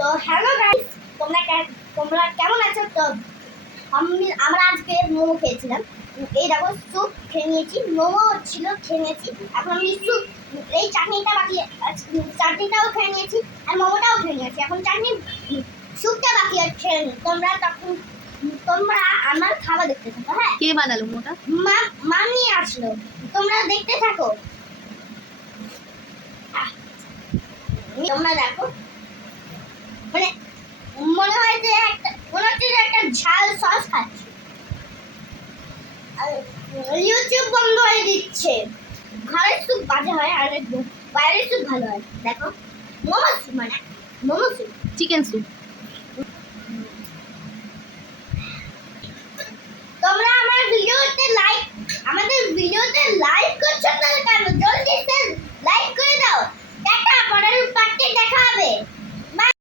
তো hello guys, তোমরা কেমন আছো? তো আমরা আজকে মোমো খেয়েছিলাম। এই দেখো স্যুপ খেয়ে নিয়েছি, মোমো ছিল খেয়ে নিয়েছি, এখন আমি স্যুপ এই চাটনিটাও খেয়ে নিয়েছি আর মোমোটাও খেয়ে নিয়েছি। এখন স্যুপটা বাকি আর খেয়ে নিই। তোমরা আমার খাবার দেখতে থাকো। হ্যাঁ, কে বানালো মোটা? মা নিয়ে আসলো, তোমরা দেখতে থাকো। তোমরা দেখো, মানে মনে হয় যে একটা ঝাল সস খাচ্ছি। ইউটিউব বন্ধ হয়ে দিচ্ছে। ঘরের স্যুপ বাজে হয় আর বাইরের স্যুপ ভালো হয়। দেখো, মোমো স্যুপ, মানে মোমো স্যুপ, চিকেন স্যুপ। তোমরা আমাদের ভিডিওতে লাইক করছো না কেন? জলদি লাইক করে দাও। টাটা, পরের পার্টে দেখা হবে।